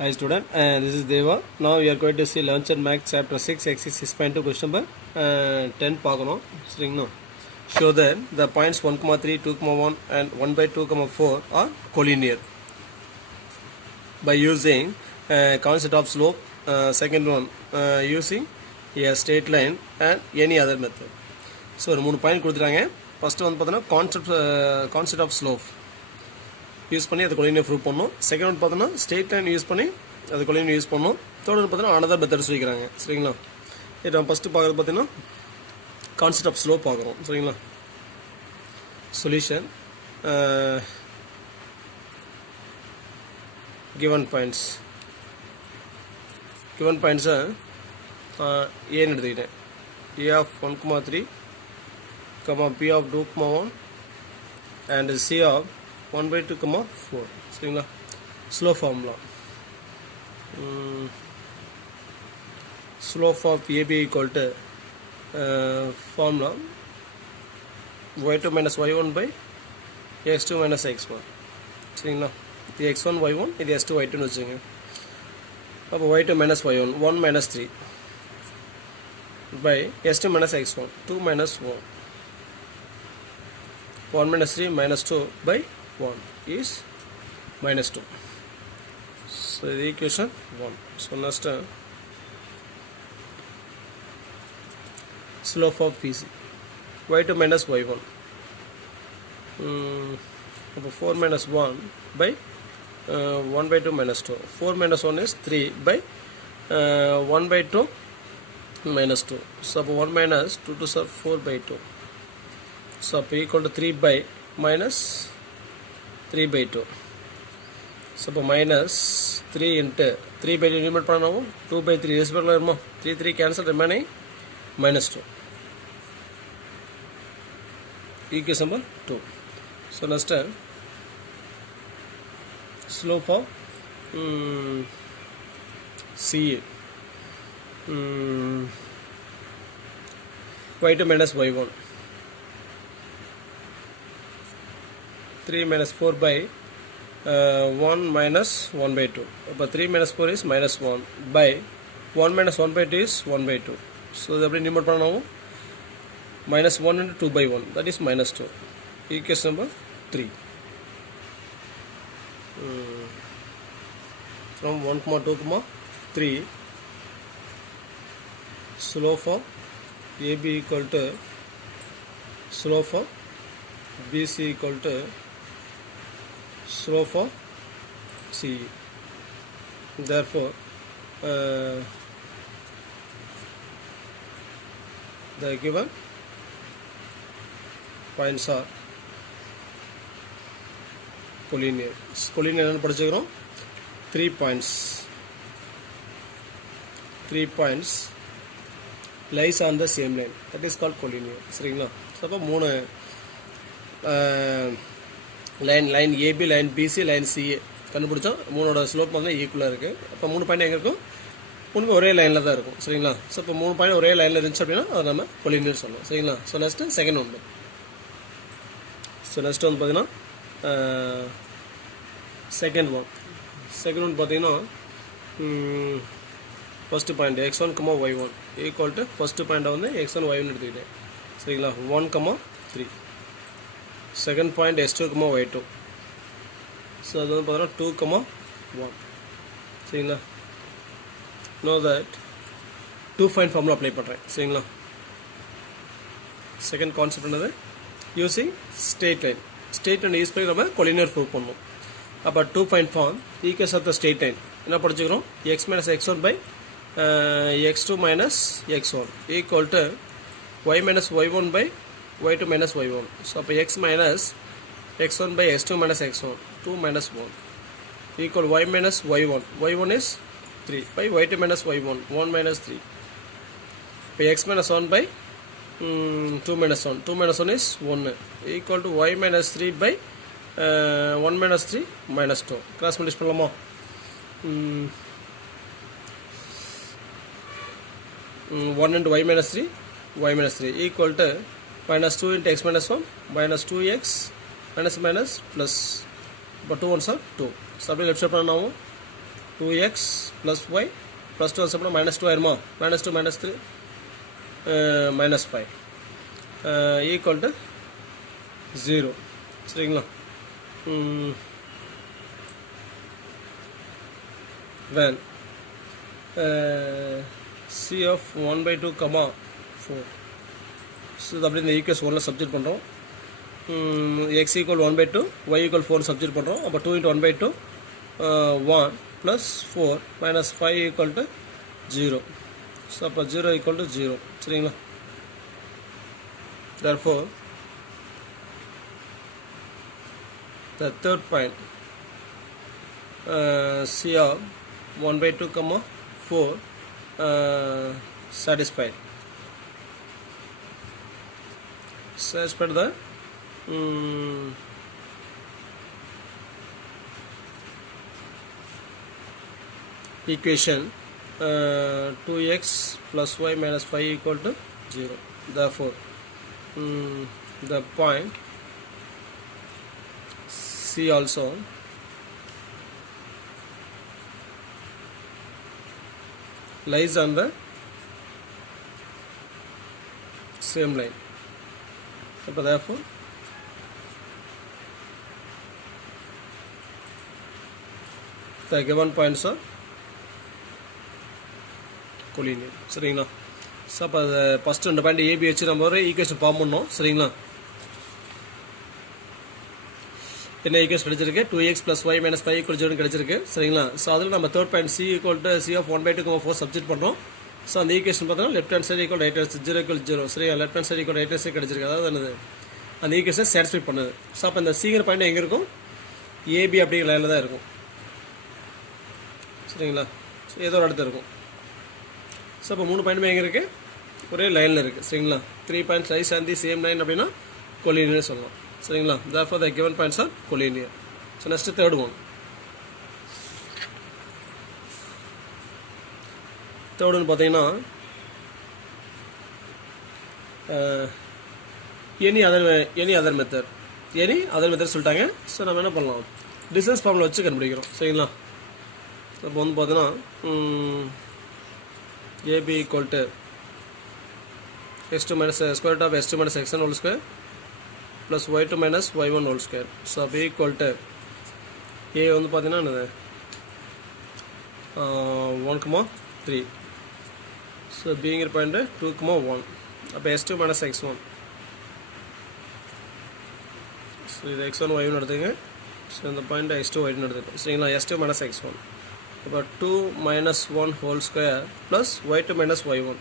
Hi student, this is Deva. Now we are going to see Lunch and Math chapter 6 exercise 6.2 question number 10 பார்க்கணும் சரிங்களா. Show that the points 1,3, 2,1 and 1/2,4 are collinear by using concept of slope. Second one using a straight line and any other method. So ஒரு 3 point கொடுத்துறாங்க. First வந்து பார்த்தீங்கன்னா concept of slope use பண்ணி அது collinear prove பண்ணணும். Second one பார்த்தோன்னா straight line use பண்ணி அது கொலினியர் யூஸ் பண்ணணும். தேர்ட் ஒன் பார்த்தீங்கன்னா அனதர் மெத்தட்ஸ் வைக்கிறாங்க சரிங்களா. இது நம்ம ஃபஸ்ட்டு பார்க்குறது பார்த்தீங்கன்னா கான்செப்ட் ஆஃப் ஸ்லோப் பார்க்குறோம் சரிங்களா. சொல்யூஷன் கிவன் பாயிண்ட்ஸை ஏன்னு எடுத்துக்கிட்டேன். A of 1,3, B of 2,1 and C of 1/2,4 சரிங்களா. Slope formula slope of AB equal to formula y2 minus y1 by x2 minus x1 சரிங்களா. இது x1 y1 இது x2 y2ன்னு வச்சுங்க. அப்போ y2 minus y1 1 minus 3 by x2 minus x1 2 minus 1 1 minus 3 minus 2 by 1 is minus 2. So the equation 1. So next slope of PC y2 minus y1 4 minus 1 by 1/2 minus 2. 4 minus 1 is 3 by 1/2 minus 2. So 1 minus 2 to 4/2. So equal to 3 by minus 3/2. So minus 3 into 3/2 limit பண்ணணும் 2/3 is per ல 3 cancel remaining minus 2. Equation number 2. So next slope of CA y2 minus y1 3 minus 4 by 1 minus 1/2. But 3 minus 4 is minus 1 by 1 minus 1/2 is 1/2. So the number பண்ணணும் minus 1 into 2/1 that is minus 2. Equation number 3. From 1,2,3 slope of AB equal to slope of BC equal to slope of CE. Therefore the given points are collinear. Collinear என்ன படிச்சுக்கிறோம் 3 points lies on the same line, that is called collinear சரிங்களா. அப்போ 3 line AB line BC line CA கண்டுபிடிச்சோம். 3ஓட slope வந்து ஈக்குவலாக இருக்குது. அப்போ 3 point எங்கே இருக்கும்? 3 ஒரே லைனில் தான் இருக்கும் சரிங்களா. ஸோ இப்போ 3 பாயிண்ட் ஒரே லைனில் இருந்துச்சு அப்படின்னா அதை நம்ம கொலினியர் சொல்லலாம் சரிங்களா. ஸோ நெக்ஸ்ட்டு செகண்ட் ஒன்று பார்த்தீங்கன்னா செகண்ட் ஒன் பார்த்தீங்கன்னா first point x1, y1 equal to first பாயிண்ட்டை வந்து x1 y1 எடுத்துக்கிட்டேன் சரிங்களா. 1,3 second point x2, y2 so அது வந்து பார்த்தீங்கன்னா 2,1 சரிங்களா. Know that 2 point formula apply பண்ணுறேன் சரிங்களா. செகண்ட் கான்செப்ட் என்னது யூஸிங் ஸ்ட்ரெயிட் லைன் யூஸ் பண்ணி நம்ம கொலினியர் ப்ரூவ் பண்ணணும். அப்போ 2 point form equation of the straight line என்ன படிச்சுக்கிறோம் x minus x1 by x2 minus x1 equal to y minus y1 by y2 minus y1. So அப்போ x minus x1 by x2 minus x1 2 minus 1 equal y minus y1 is 3 by y2 minus y1 1 minus 3. இப்போ x minus 1 by 2 minus 1 is 1 equal to y minus 3 by 1 minus 3 minus 2. Cross multiply பண்ணலாமா? 1 into y minus 3 equal to minus 2 into x minus 1 minus 2x minus plus, but 2 ones are 2. So left side now 2x plus y plus 2 சப்போனா minus 2 ஆயிருமா minus 2 minus 3 minus 5 equal to 0 சரிங்களா when c of 1 by 2 comma 4 so இது அப்படி இந்த equation 1ல substitute பண்ணுறோம் x equal 1 by 2 y equal 4 substitute பண்ணுறோம் அப்போ 2 into 1 by 2 1 plus 4 minus 5 equal to 0 so அப்போ 0 equal to 0 சரிங்களா therefore the third point c of 1 by 2 comma 4 satisfied the equation 2x plus y minus 5 equal to 0 therefore the point C also lies on the same line. So therefore the given points are collinear. சரிங்களா so அப்போ அதை first ரெண்டு point AB வச்சு நம்ம ஒரு equation form பண்ணோம் சரிங்களா என்ன ஈக்குவேஷன் கிடைச்சிருக்கு 2x plus y minus 5 equal to 0 கிடைச்சிருக்கு சரிங்களா ஸோ அதில் நம்ம third point c equal to c of 1 by 2 4 substitute பண்ணுறோம் ஸோ அந்த ஈக்குவேஷன் பார்த்தோம்னா left hand side equal right hand 0 equal 0 சரியா left hand side equal right hand side கிடைச்சிருக்கு அதாவது என்னது அந்த ஈக்குவேஷன் சாட்டிஸ்ஃபை பண்ணுது ஸோ அப்போ இந்த சிங்கிற பாயிண்ட் எங்கே இருக்கும் ஏபி அப்படிங்கிற லைனில் தான் இருக்கும் சரிங்களா ஸோ ஏதோ ஒரு இடத்துல இருக்கும் ஸோ அப்போ 3 பாயிண்ட்டுமே எங்கே இருக்குது ஒரே லைனில் இருக்குது சரிங்களா 3 points lies on the same line அப்படின்னா கொலினியர் சொல்லலாம் சரிங்களா therefore the given points are collinear so next third one பார்த்தீங்கன்னா any other method சொல்லிட்டாங்க ஸோ நம்ம என்ன பண்ணலாம் டிஸ்டன்ஸ் ஃபார்முலா வச்சு கண்டுபிடிக்கிறோம் சரிங்களா இப்போ வந்து பார்த்தீங்கன்னா AB equal to x2 minus square root of x2 minus x1 whole square plus y2 minus y1 whole square so b equal to a வந்து பார்த்தீங்கன்னா என்னது 1,3 so being point 2,1 அப்போ x2 minus x1 ஸோ இது x1 y1 எடுத்துங்க so இந்த point x2 y2 எடுத்துக்கோங்க சரிங்களா x2 minus x1 அப்போ 2 minus 1 whole square plus y2 minus y1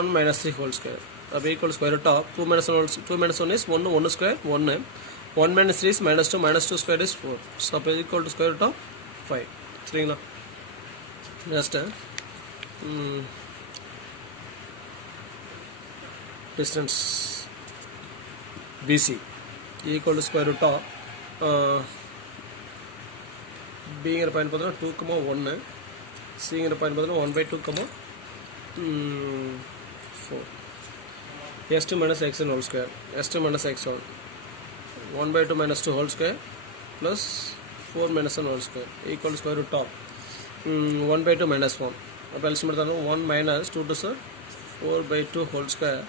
1 minus 3 whole square அப்போ equal square root of 2 minus 1 is 1 square 1 minus 3 is minus 2 square is 4 so அப்போ equal to square root of 5 சரிங்களா next distance BC equal to square root of Bங்கிற point பார்த்தீங்கன்னா 2,1 Cங்கிற point பார்த்தீங்கன்னா 1 by 2, 4 s2 minus x1 whole square s2 minus x1 1 by 2 minus 2 whole square plus 4 minus 1 whole square equal to square root of 1 by 2 minus 1 அப்போ LCM எடுத்தாலும் 1 minus 2 to 4 by 2 whole square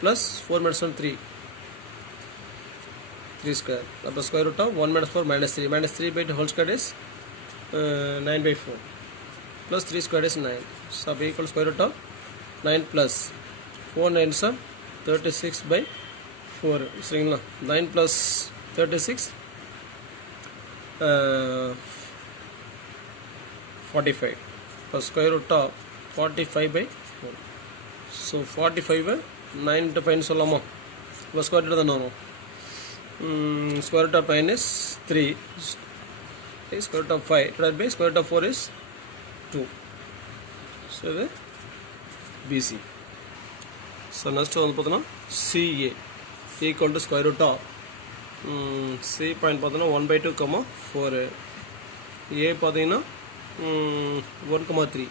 plus 4 minus 1 3 square அப்போ square root of 1 minus 4 minus 3 by 2 whole square is 9 by 4 plus 3 square is 9 so அப்போ equal to square root of 9 plus 4 9s are 36 by 4 சரிங்களா 9 plus 36 45 plus square root of 45 by 4 so 45 9 to 5 சொல்லலாமா இப்போ square root தானே வரும் square root of 9 is 3 square root of 5 divided by square root of 4 is 2 so இது BC so next வந்து பார்த்தோன்னா CA equal to square root of C point பார்த்தோன்னா 1 by 2, 4 A பார்த்தீங்கன்னா 1,3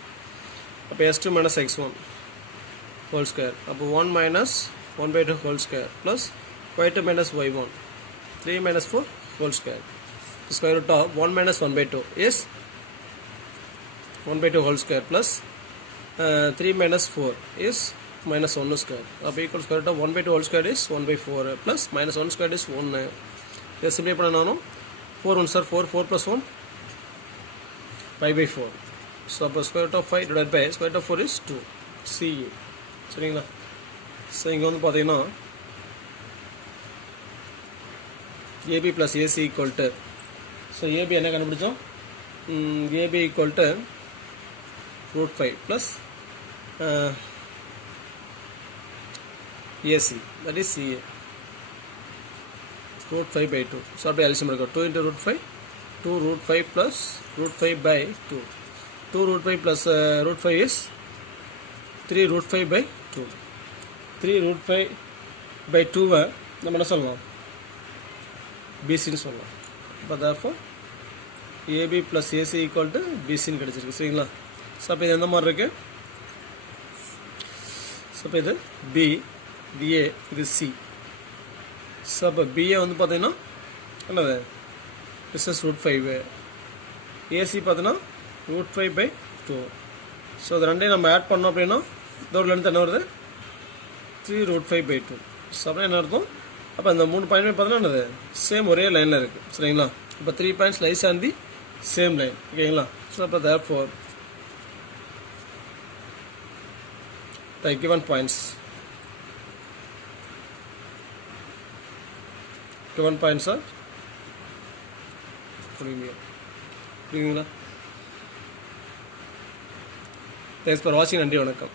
அப்போ s2 minus x1 whole square அப்போ 1 minus 1 by 2 whole square plus y2 minus y1 3 minus 4 whole square square root of 1 minus 1 by 2 is 1 by 2 whole square plus 3 minus 4 is minus 1 square. அப்போ equal square root of 1 by 2 whole square is 1 by 4 plus minus 1 square is 1. இதை simplify பண்ணணும். 4 1 sir 4 4 plus 1 5 by 4. So அப்போ square root of 5 divided by square root of 4 is 2. C. சரிங்களா? So இங்கே வந்து பார்த்தீங்கன்னா AB plus AC equal to, so AB என்ன கண்டுபிடிச்சோம்? AB equal to root 5 plus AC, that is CA, root 5 by 2. So அப்படியே LCM இருக்கும். 2 into root 5, 2 root 5 plus root 5 by 2. 2 root 5 plus root 5 is 3 root 5 by 2. 3 root 5 by 2 நம்ம என்ன சொல்லலாம்? BCன்னு சொல்லலாம். இப்போ therefore AB plus AC equal to BCன்னு கிடச்சிருக்கு. சரிங்களா? So அப்போ இது எந்த மாதிரி இருக்குது? ஸோ இப்போ இது B, இது A, இது C. ஸோ அப்போ BA வந்து பார்த்தீங்கன்னா என்னது? This is root 5. AC பார்த்தீங்கன்னா ரூட் 5 by 2. ஸோ இது ரெண்டையும் நம்ம ஆட் பண்ணோம் அப்படின்னா இதோட லென்த் என்ன வருது? 3 root 5 by 2. ஸோ அப்படியே என்ன அர்த்தம்? அப்போ இந்த 3 பாயிண்ட் பார்த்தீங்கன்னா என்னது? சேம் ஒரே லைனில் இருக்குது. சரிங்களா? இப்போ 3 points lies on the same line. ஓகேங்களா? ஸோ அப்போ therefore the given points are புரியுங்களா? Thanks for watching. நன்றி, வணக்கம்.